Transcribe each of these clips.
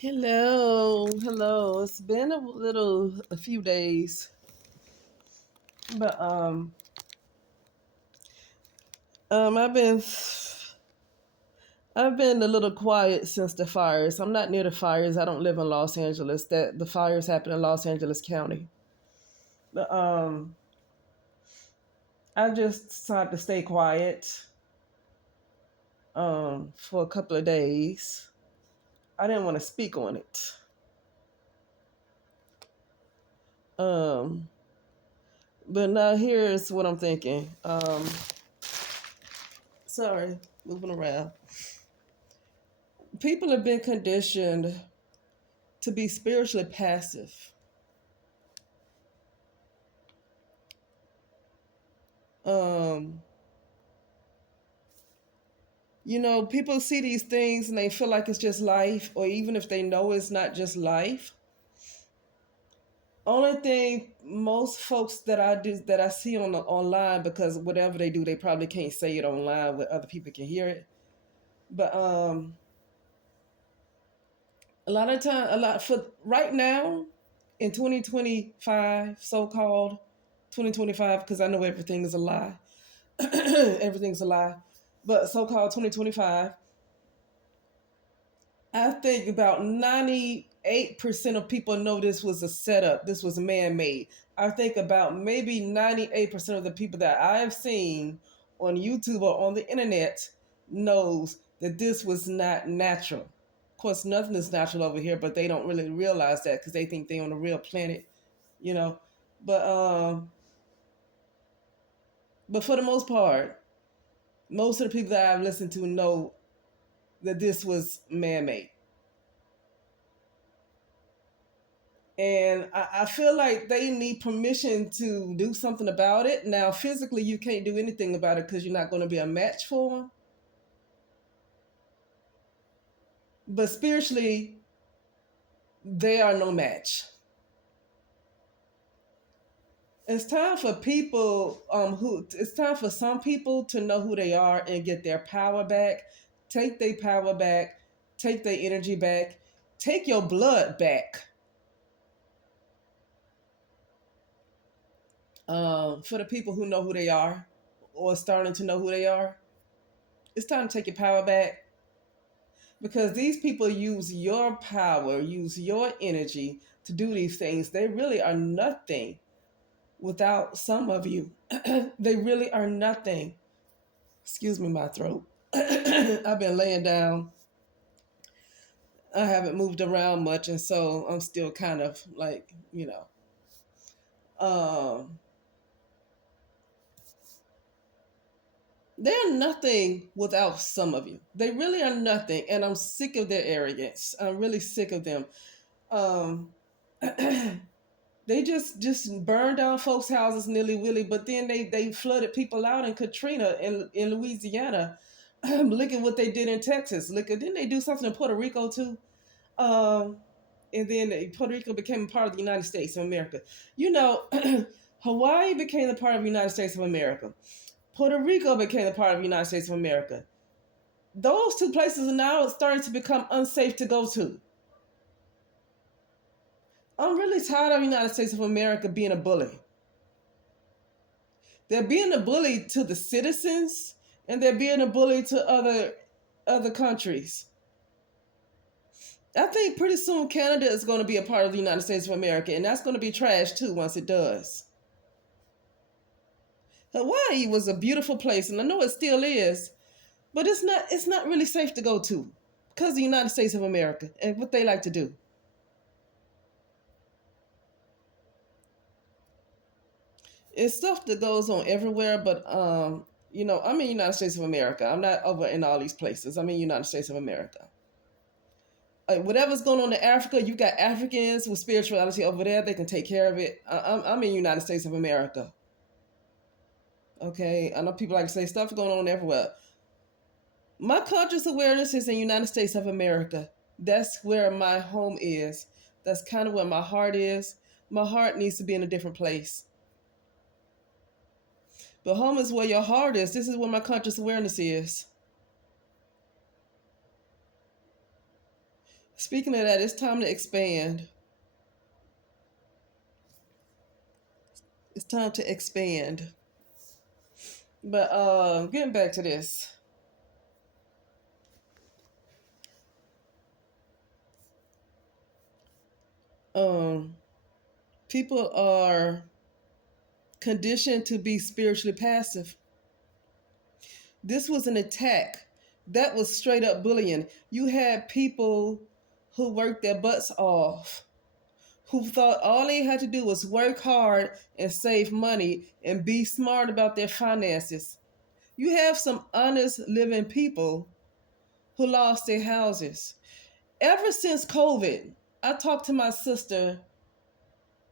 Hello. It's been a few days, but um, I've been I've been a little quiet since the fires. I'm not near the fires. I don't live in Los Angeles. That the fires happened in Los Angeles County. But I just decided to stay quiet for a couple of days. I didn't want to speak on it. Um, but now here's what I'm thinking. Sorry, moving around. People have been conditioned to be spiritually passive. Um, People see these things and they feel like it's just life, or even if they know it's not just life. Only thing most folks that I see online, because whatever they do, they probably can't say it online where other people can hear it. But a lot for right now in 2025, so called 2025, because I know everything is a lie. Everything's a lie. But so called 2025, I think about 98% of people know this was a setup, this was man made. I think about maybe 98% of the people that I've seen on YouTube or on the internet knows that this was not natural. Of course, nothing is natural over here, but they don't really realize that because they think they're on a real planet, you know. But um, but for the most part, most of the people that I've listened to know that this was man made. And I feel like they need permission to do something about it. Now, physically, you can't do anything about it because you're not going to be a match for them. But spiritually, they are no match. It's time for some people to know who they are and get their power back, take their power back, take their energy back, take your blood back. For the people who know who they are or starting to know who they are, it's time to take your power back, because these people use your power, use your energy to do these things. They really are nothing without some of you. They really are nothing. Excuse me, my throat. I've been laying down. I haven't moved around much, and so I'm still kind of like, um, they're nothing without some of you. They really are nothing, and I'm sick of their arrogance. I'm really sick of them. Um, They just burned down folks' houses nilly willy, but then they flooded people out in Katrina in Louisiana. Look at what they did in Texas. Didn't they do something in Puerto Rico too? Um, and then Puerto Rico became a part of the United States of America. You know, Hawaii became a part of the United States of America. Puerto Rico became a part of the United States of America. Those two places are now starting to become unsafe to go to. I'm really tired of the United States of America being a bully. They're being a bully to the citizens, and they're being a bully to other countries. I think pretty soon Canada is going to be a part of the United States of America, and that's going to be trash too once it does. Hawaii was a beautiful place, and I know it still is, but it's not really safe to go to because of the United States of America and what they like to do. It's stuff that goes on everywhere, but I'm in the United States of America. I'm not over in all these places. I'm in the United States of America. Whatever's going on in Africa, you got Africans with spirituality over there. They can take care of it. I'm in the United States of America. Okay, I know people like to say stuff going on everywhere. My conscious awareness is in the United States of America. That's where my home is. That's kind of where my heart is. My heart needs to be in a different place. But home is where your heart is. This is where my conscious awareness is. Speaking of that, it's time to expand. It's time to expand. But getting back to this. Um, People are conditioned to be spiritually passive. This was an attack. That was straight up bullying. You had people who worked their butts off, who thought all they had to do was work hard and save money and be smart about their finances. You have some honest living people who lost their houses. Ever since COVID, I talked to my sister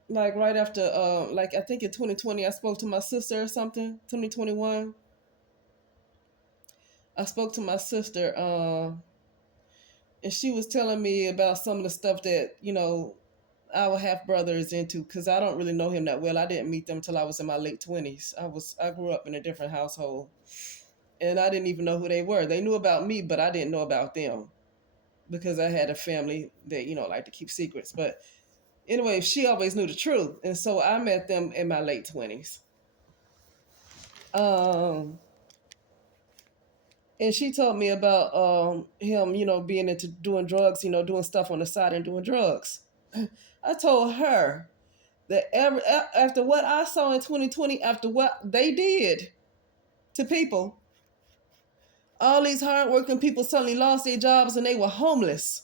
like right after like I think in 2020 I spoke to my sister or something, 2021. I spoke to my sister and she was telling me about some of the stuff that, our half brother is into, because I don't really know him that well. I didn't meet them till I was in my late 20s. I grew up in a different household and I didn't even know who they were. They knew about me, but I didn't know about them because I had a family that, like to keep secrets. But anyway, she always knew the truth. And so I met them in my late 20s. Um, and she told me about him, being into doing drugs, doing stuff on the side and doing drugs. I told her that after what I saw in 2020, after what they did to people, all these hardworking people suddenly lost their jobs and they were homeless.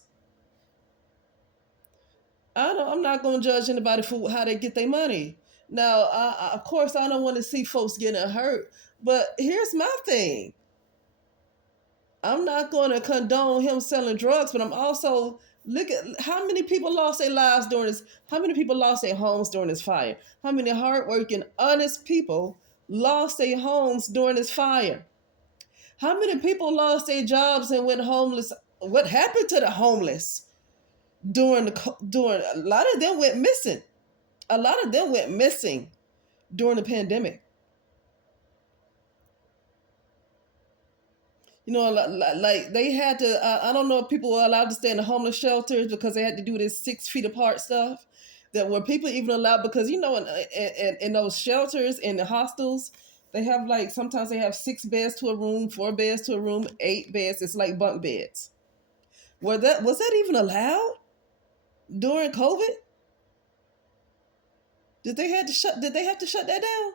I'm not going to judge anybody for how they get their money. Now, of course, I don't want to see folks getting hurt, but here's my thing. I'm not going to condone him selling drugs, but I'm also look at how many people lost their lives during this. How many people lost their homes during this fire? How many hardworking, honest people lost their homes during this fire? How many people lost their jobs and went homeless? What happened to the homeless during a lot of them went missing. A lot of them went missing during the pandemic. Like they had to. I don't know if people were allowed to stay in the homeless shelters because they had to do this 6 feet apart stuff. That were people even allowed, because in those shelters, in the hostels, they have like sometimes they have 6 beds to a room, 4 beds to a room, 8 beds. It's like bunk beds. Was that even allowed during COVID? Did they have to shut that down?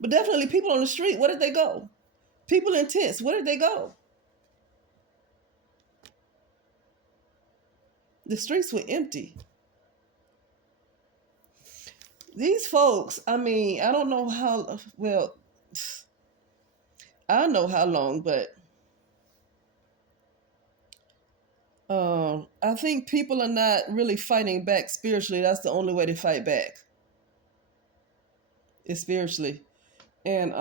But definitely people on the street. Where did they go? People in tents. Where did they go? The streets were empty. These folks, I mean, I don't know how well. I know how long, but I think people are not really fighting back spiritually. That's the only way to fight back. Is spiritually, and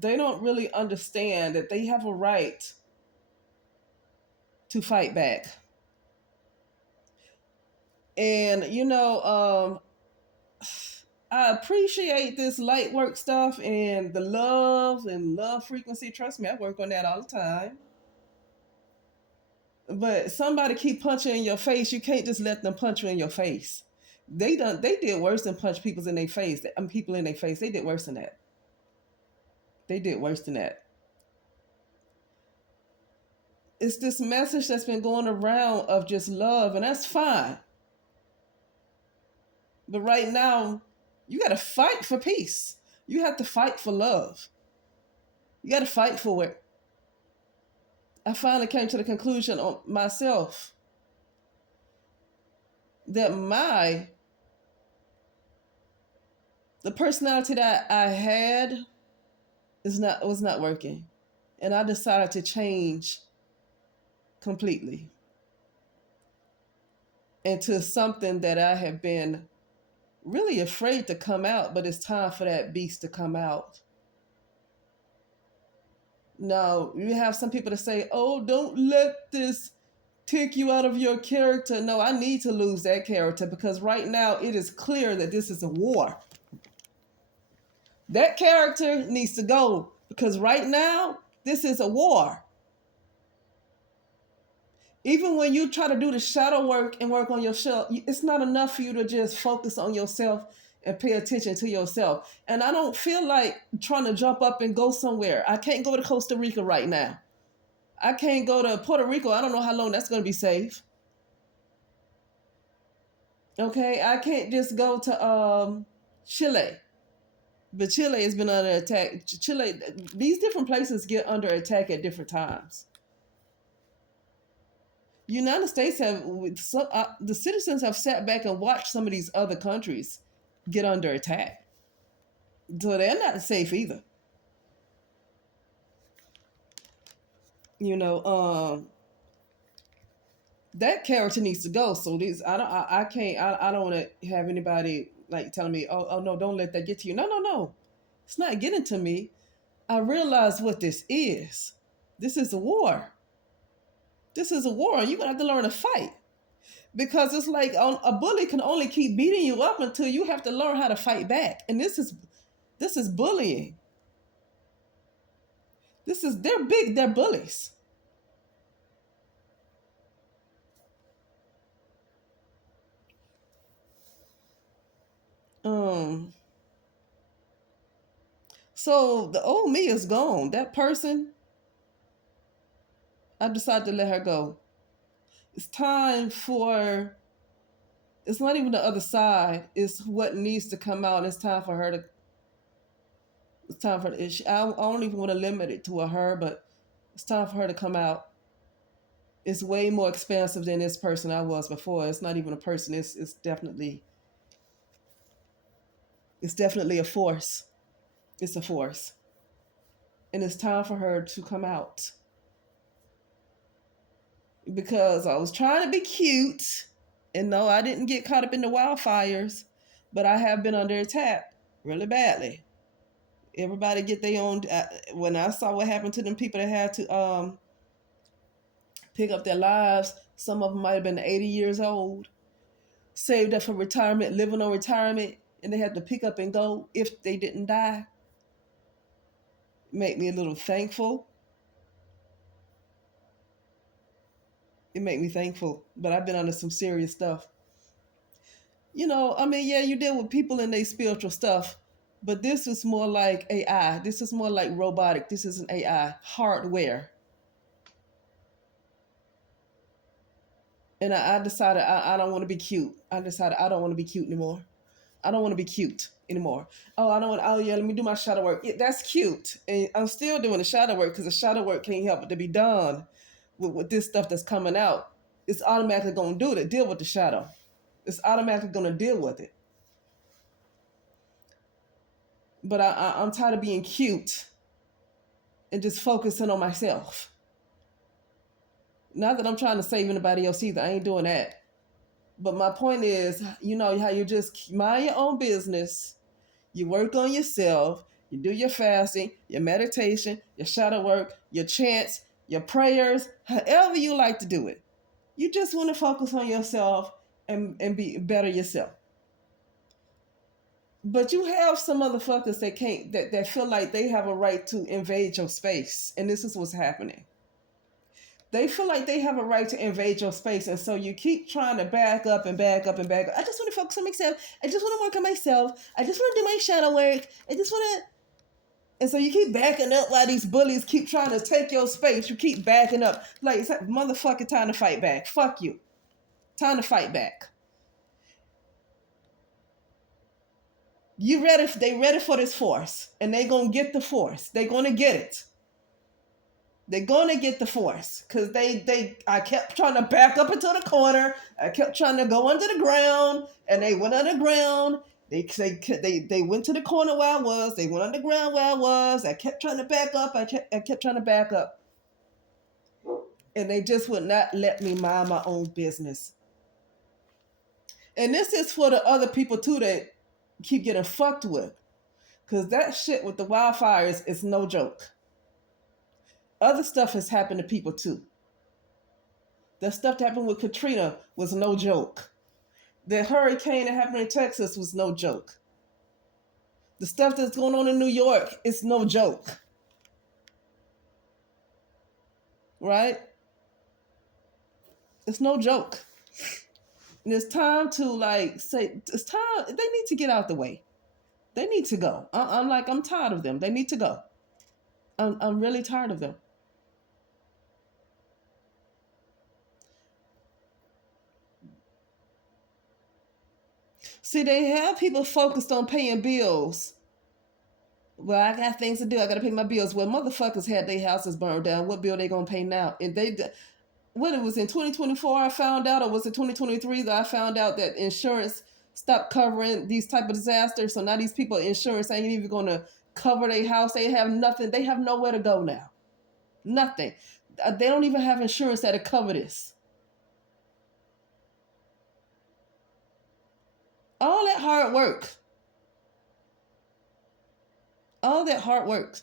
they don't really understand that they have a right to fight back. And I appreciate this light work stuff and the love and love frequency. Trust me, I work on that all the time. But somebody keep punching in your face, you can't just let them punch you in your face. They did worse than punch people in their face. People in their face. They did worse than that. They did worse than that. It's this message that's been going around of just love, and that's fine. But right now, you got to fight for peace. You have to fight for love. You got to fight for it. I finally came to the conclusion on myself that the personality that I had was not working, and I decided to change completely into something that I have been really afraid to come out, but it's time for that beast to come out. Now, you have some people that say, oh, don't let this take you out of your character. No, I need to lose that character because right now it is clear that this is a war. That character needs to go because right now this is a war. Even when you try to do the shadow work and work on yourself, it's not enough for you to just focus on yourself and pay attention to yourself. And I don't feel like trying to jump up and go somewhere. I can't go to Costa Rica right now. I can't go to Puerto Rico. I don't know how long that's going to be safe. Okay, I can't just go to Chile. But Chile has been under attack. Chile, these different places get under attack at different times. United States have the citizens have sat back and watched some of these other countries get under attack, so they're not safe either. You know, that character needs to go. So these, I can't, I don't want to have anybody like telling me, oh no, don't let that get to you. No, no, no, it's not getting to me. I realize what this is. This is a war. This is a war, and you're gonna have to learn to fight. Because it's like a bully can only keep beating you up until you have to learn how to fight back. And this is bullying. They're bullies. Um so the old me is gone. That person, I decided to let her go. It's time for, it's not even the other side, it's what needs to come out. It's time for her to, it's time for I don't even want to limit it to a her, but it's time for her to come out. It's way more expansive than this person I was before. It's not even a person. It's definitely a force. It's a force, and it's time for her to come out. Because I was trying to be cute, and no, I didn't get caught up in the wildfires, but I have been under attack really badly. Everybody get their own. When I saw what happened to them people that had to pick up their lives, some of them might have been 80 years old, saved up for retirement, living on retirement, and they had to pick up and go if they didn't die. Make me a little thankful. It made me thankful, but I've been under some serious stuff. You know, I mean, yeah, you deal with people and their spiritual stuff, but this is more like AI. This is more like robotic. This is an AI hardware. And I decided I don't want to be cute. I decided I don't want to be cute anymore. I don't want to be cute anymore. Oh, I don't want. Oh yeah, let me do my shadow work. Yeah, that's cute, and I'm still doing the shadow work because the shadow work can't help but to be done with this stuff that's coming out. It's automatically going to do it. Deal with the shadow. It's automatically going to deal with it. But I'm tired of being cute and just focusing on myself. Not that I'm trying to save anybody else either. I ain't doing that. But my point is, you know, how you just mind your own business. You work on yourself. You do your fasting, your meditation, your shadow work, your chants, your prayers, however you like to do it. You just want to focus on yourself and be better yourself. But you have some motherfuckers that can't that feel like they have a right to invade your space. And this is what's happening. They feel like they have a right to invade your space. And so you keep trying to back up and back up and back up. I just want to focus on myself. I just want to work on myself. I just want to do my shadow work. I just want to. And so you keep backing up while these bullies keep trying to take your space. You keep backing up. Like, it's like motherfucking time to fight back. Fuck you. Time to fight back. You ready? They ready for this force. And they gonna get the force. They gonna get it. They're gonna get the force because I kept trying to back up into the corner. I kept trying to go under the ground, and they went underground. They went to the corner where I was. They went underground where I was. I kept trying to back up. I kept trying to back up, and they just would not let me mind my own business. And this is for the other people too that keep getting fucked with, because that shit with the wildfires is no joke. Other stuff has happened to people too. The stuff that happened with Katrina was no joke. The hurricane that happened in Texas was no joke. The stuff that's going on in New York is no joke. Right? It's no joke. And it's time to like say it's time. They need to get out the way. They need to go. I'm tired of them. They need to go. I'm really tired of them. See, they have people focused on paying bills. Well, I got things to do. I got to pay my bills. Well, motherfuckers had their houses burned down. What bill they gonna pay now? And they, what it was in 2024, I found out, or was it 2023 that I found out that insurance stopped covering these type of disasters. So now these people, insurance ain't even gonna cover their house. They have nothing. They have nowhere to go now. Nothing. They don't even have insurance that'll cover this. All that hard work. All that hard work.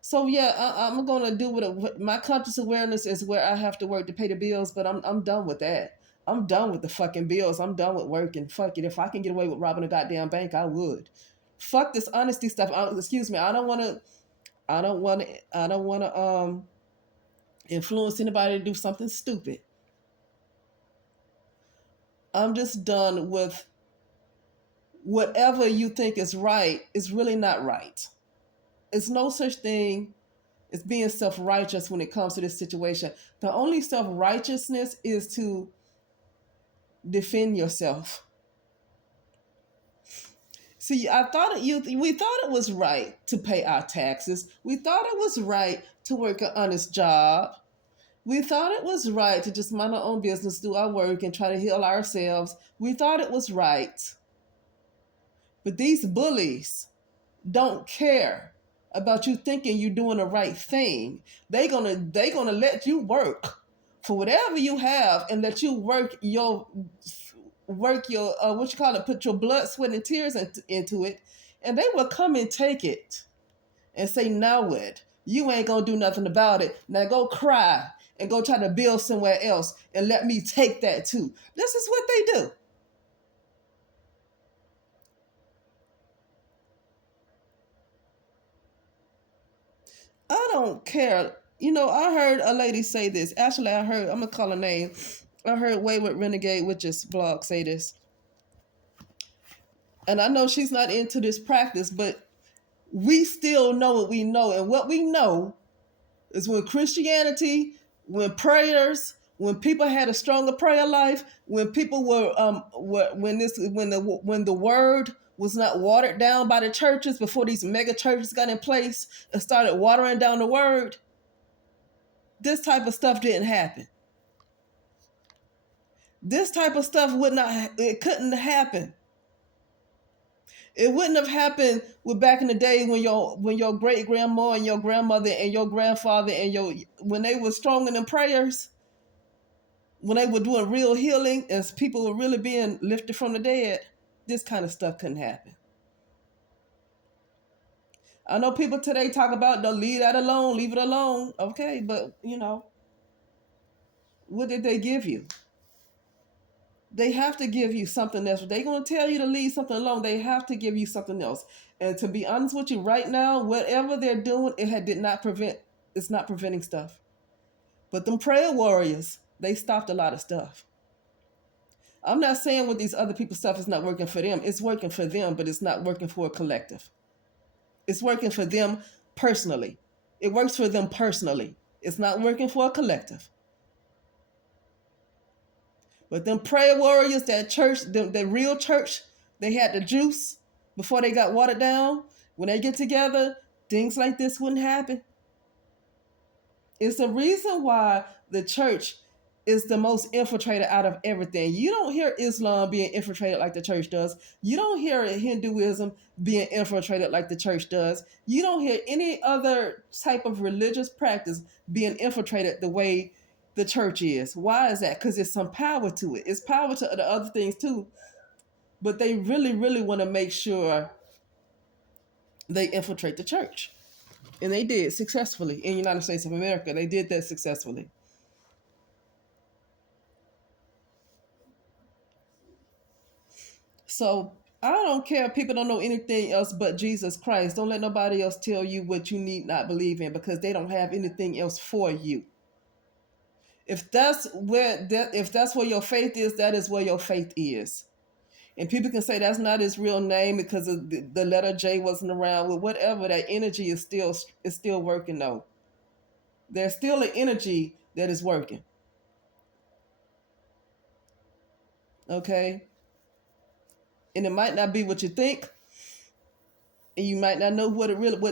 So yeah, I'm gonna do what my conscious awareness is where I have to work to pay the bills, but I'm done with that. I'm done with the fucking bills. I'm done with working. Fuck it. If I can get away with robbing a goddamn bank, I would. Fuck this honesty stuff. Excuse me. I don't want to. I don't want to. I don't want to influence anybody to do something stupid. I'm just done with whatever you think is right is really not right. It's no such thing as being self-righteous when it comes to this situation. The only self-righteousness is to defend yourself. See, we thought it was right to pay our taxes. We thought it was right to work an honest job. We thought it was right to just mind our own business, do our work, and try to heal ourselves. We thought it was right. But these bullies don't care about you thinking you're doing the right thing. They gonna let you work for whatever you have and let you work your what you call it, put your blood, sweat, and tears into it, and they will come and take it and say, now what? You ain't gonna do nothing about it. Now go cry and go try to build somewhere else and let me take that too. This is what they do. I don't care. You know, I heard a lady say this. Actually, I'm gonna call her name. I heard Wayward Renegade Witches blog say this. And I know she's not into this practice, but we still know what we know. And what we know is when Christianity, when prayers, when people had a stronger prayer life, when people when the word was not watered down by the churches before these mega churches got in place and started watering down the word, this type of stuff didn't happen. This type of stuff it couldn't happen. It wouldn't have happened with back in the day when your great grandma and your grandmother and your grandfather and when they were strong in them prayers, when they were doing real healing, as people were really being lifted from the dead. This kind of stuff couldn't happen. I know people today talk about don't leave that alone, leave it alone. Okay, but what did they give you? They have to give you something else. If they're going to tell you to leave something alone, they have to give you something else. And to be honest with you, right now, whatever they're doing, it's not preventing stuff. But them prayer warriors, they stopped a lot of stuff. I'm not saying what these other people's stuff is not working for them. It's working for them, but it's not working for a collective. It's working for them personally. It works for them personally. It's not working for a collective. But them prayer warriors, that church, the real church, they had the juice before they got watered down. When they get together, things like this wouldn't happen. It's the reason why the church is the most infiltrated out of everything. You don't hear Islam being infiltrated like the church does. You don't hear Hinduism being infiltrated like the church does. You don't hear any other type of religious practice being infiltrated the way the church is. Why is that? Because there's some power to it. It's power to the other things too. But they really, really want to make sure they infiltrate the church. And they did successfully in the United States of America. They did that successfully. So I don't care if people don't know anything else but Jesus Christ. Don't let nobody else tell you what you need not believe in, because they don't have anything else for you. If that's where your faith is, that is where your faith is. And people can say that's not his real name because of the letter J wasn't around. Well, whatever, that energy is still working though. There's still an energy that is working. Okay, and it might not be what you think, and you might not know what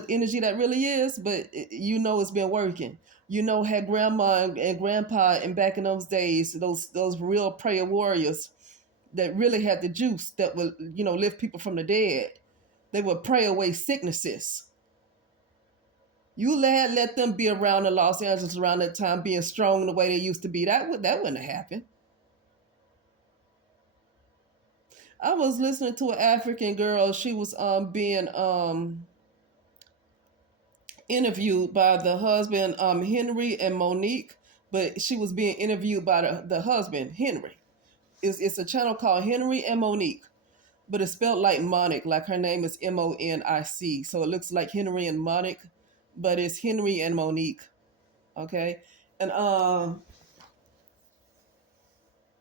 energy that really is, but you know it's been working. You know, had grandma and grandpa, and back in those days, those real prayer warriors that really had the juice that would lift people from the dead. They would pray away sicknesses. You let them be around in Los Angeles around that time, being strong the way they used to be. That wouldn't have happened. I was listening to an African girl. She was being interviewed by the husband, Henry and Monique, but she was being interviewed by the husband, Henry. It's a channel called Henry and Monique, but it's spelled like Monique, like her name is Monic. So it looks like Henry and Monique, but it's Henry and Monique. Okay, and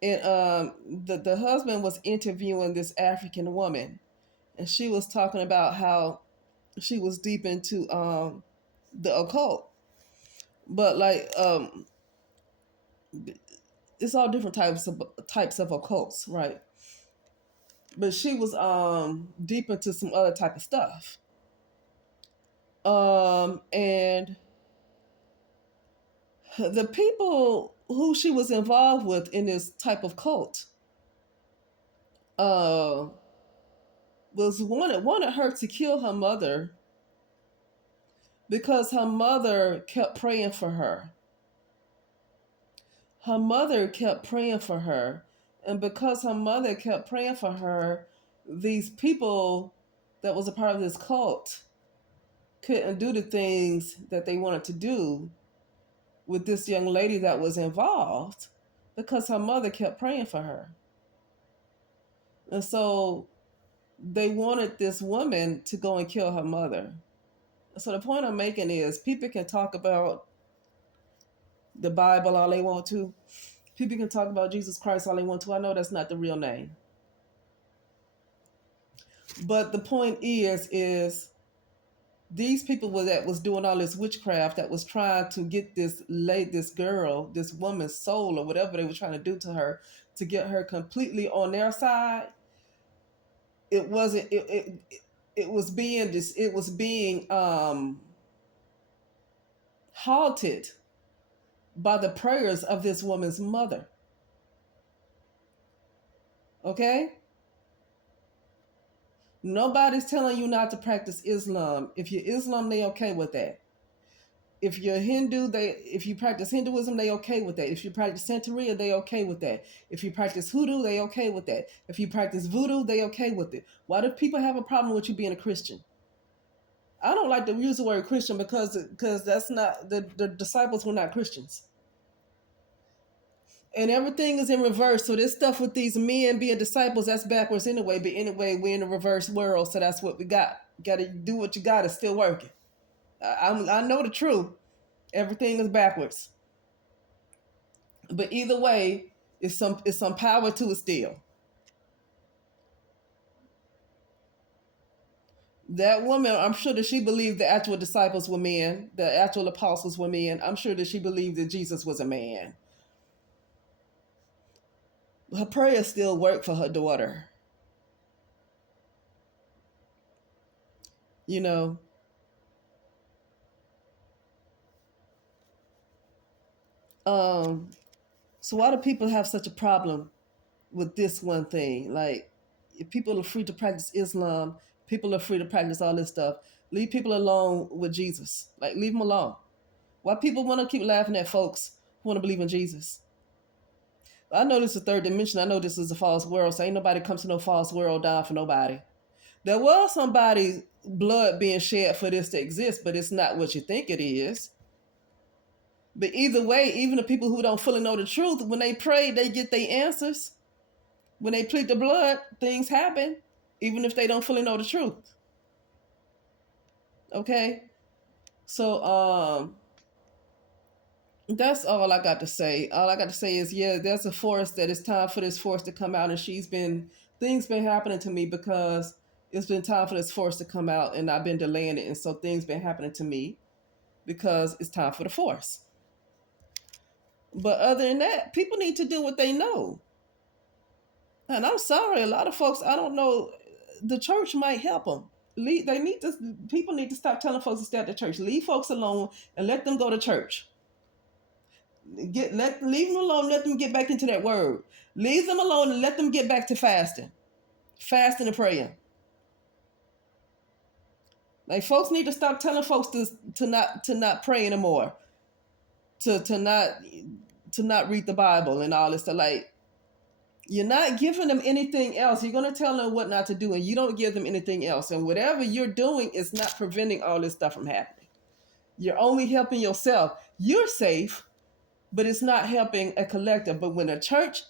the husband was interviewing this African woman, and she was talking about how she was deep into the occult, but like it's all different types of occults, right? But she was deep into some other type of stuff, and the people who she was involved with in this type of cult uh was wanted her to kill her mother because her mother kept praying for her. Her mother kept praying for her. And because her mother kept praying for her, these people that was a part of this cult couldn't do the things that they wanted to do with this young lady that was involved because her mother kept praying for her. And so they wanted this woman to go and kill her mother. So the point I'm making is people can talk about the Bible all they want to. People can talk about Jesus Christ all they want to. I know that's not the real name. But the point is these people that was doing all this witchcraft, that was trying to get this girl, this woman's soul or whatever they were trying to do to her, to get her completely on their side. It wasn't. It was being halted by the prayers of this woman's mother. Okay? Nobody's telling you not to practice Islam. If you're Islam, they okay with that. If you're Hindu, if you practice Hinduism, they okay with that. If you practice Santeria, they okay with that. If you practice Hoodoo, they okay with that. If you practice Voodoo, they okay with it. Why do people have a problem with you being a Christian? I don't like to use the word Christian because that's not the disciples were not Christians. And everything is in reverse. So this stuff with these men being disciples, that's backwards anyway. But anyway, we're in a reverse world, so that's what we got. Got to do what you got. It's still working. I know the truth. Everything is backwards. But either way, it's some power to it still. That woman, I'm sure that she believed the actual disciples were men, the actual apostles were men. I'm sure that she believed that Jesus was a man. Her prayers still work for her daughter. You know. So why do people have such a problem with this one thing? Like, if people are free to practice Islam, people are free to practice all this stuff. Leave people alone with Jesus. Like, leave them alone. Why people want to keep laughing at folks who want to believe in Jesus? I know this is third dimension. I know this is a false world. So ain't nobody comes to no false world down for nobody. There was somebody's blood being shed for this to exist, but it's not what you think it is. But either way, even the people who don't fully know the truth, when they pray, they get their answers. When they plead the blood, things happen, even if they don't fully know the truth. Okay? So, That's all I got to say. All I got to say is, yeah, there's a force that it's time for this force to come out, and things been happening to me because it's been time for this force to come out, and I've been delaying it, and so things been happening to me because it's time for the force. But other than that, people need to do what they know. And I'm sorry, a lot of folks, I don't know, the church might help them. They need to. People need to stop telling folks to stay at the church. Leave folks alone and let them go to church. Leave them alone. Let them get back into that word. Leave them alone and let them get back to fasting and praying. Like folks need to stop telling folks to not pray anymore, to not read the Bible and all this stuff. Like you're not giving them anything else. You're gonna tell them what not to do, and you don't give them anything else. And whatever you're doing is not preventing all this stuff from happening. You're only helping yourself. You're safe, but it's not helping a collective. But when the church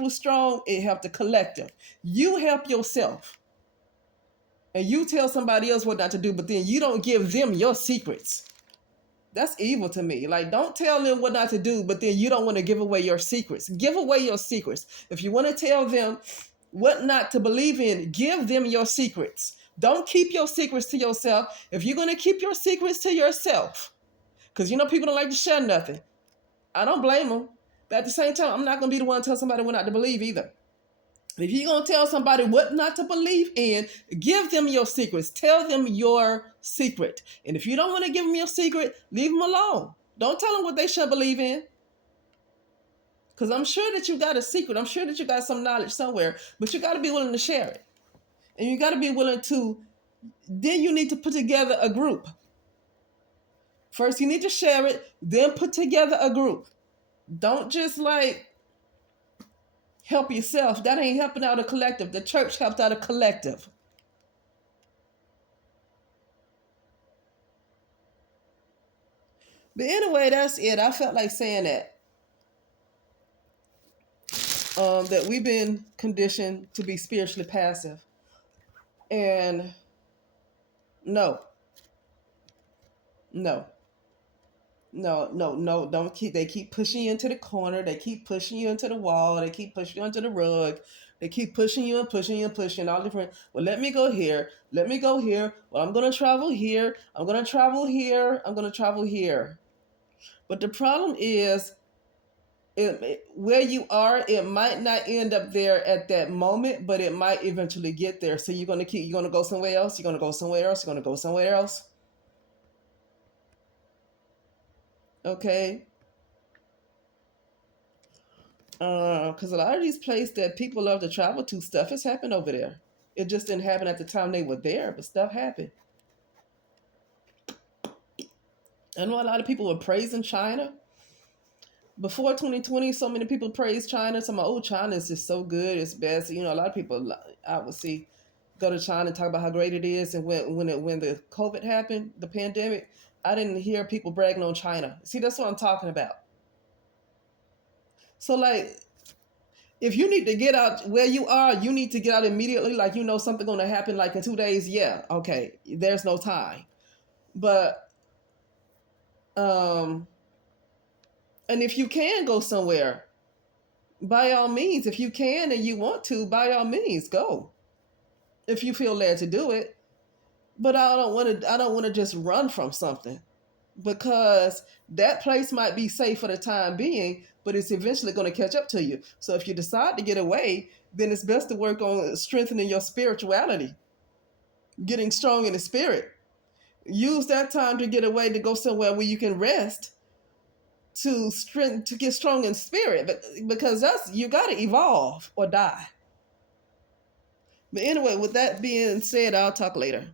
was strong, it helped the collective. You help yourself, and you tell somebody else what not to do, but then you don't give them your secrets. That's evil to me. Like, don't tell them what not to do, but then you don't want to give away your secrets. Give away your secrets. If you want to tell them what not to believe in, give them your secrets. Don't keep your secrets to yourself. If you're going to keep your secrets to yourself, because people don't like to share nothing. I don't blame them. But at the same time, I'm not going to be the one to tell somebody what not to believe either. If you're going to tell somebody what not to believe in, give them your secrets. Tell them your secret. And if you don't want to give them your secret, leave them alone. Don't tell them what they should believe in. Because I'm sure that you got a secret. I'm sure that you got some knowledge somewhere. But you got to be willing to share it. And you got to be willing to, then you need to put together a group. First, you need to share it, then put together a group. Don't just help yourself. That ain't helping out a collective. The church helped out a collective. But anyway, that's it. I felt like saying that. That we've been conditioned to be spiritually passive. And no, they keep pushing you into the corner. They keep pushing you into the wall. They keep pushing you into the rug. They keep pushing you and pushing you and pushing all different. Well, let me go here. Let me go here. Well, I'm going to travel here. I'm going to travel here. I'm going to travel here. But the problem is, where you are, it might not end up there at that moment, but it might eventually get there. So you're going to go somewhere else. You're going to go somewhere else. You're going to go somewhere else. Okay. Because a lot of these places that people love to travel to, stuff has happened over there. It just didn't happen at the time they were there, but stuff happened. I know a lot of people were praising China. Before 2020, so many people praised China. Some China is just so good, it's best. A lot of people I would see go to China and talk about how great it is. And when the COVID happened, the pandemic, I didn't hear people bragging on China. See, that's what I'm talking about. So if you need to get out where you are, you need to get out immediately. Something going to happen in 2 days. Yeah, okay. There's no time. But and if you can go somewhere, by all means, if you can and you want to, by all means, go. If you feel led to do it. But I don't want to just run from something, because that place might be safe for the time being, but it's eventually going to catch up to you. So if you decide to get away, then it's best to work on strengthening your spirituality, getting strong in the spirit. Use that time to get away, to go somewhere where you can rest, to get strong in spirit, because you got to evolve or die. But anyway, with that being said, I'll talk later.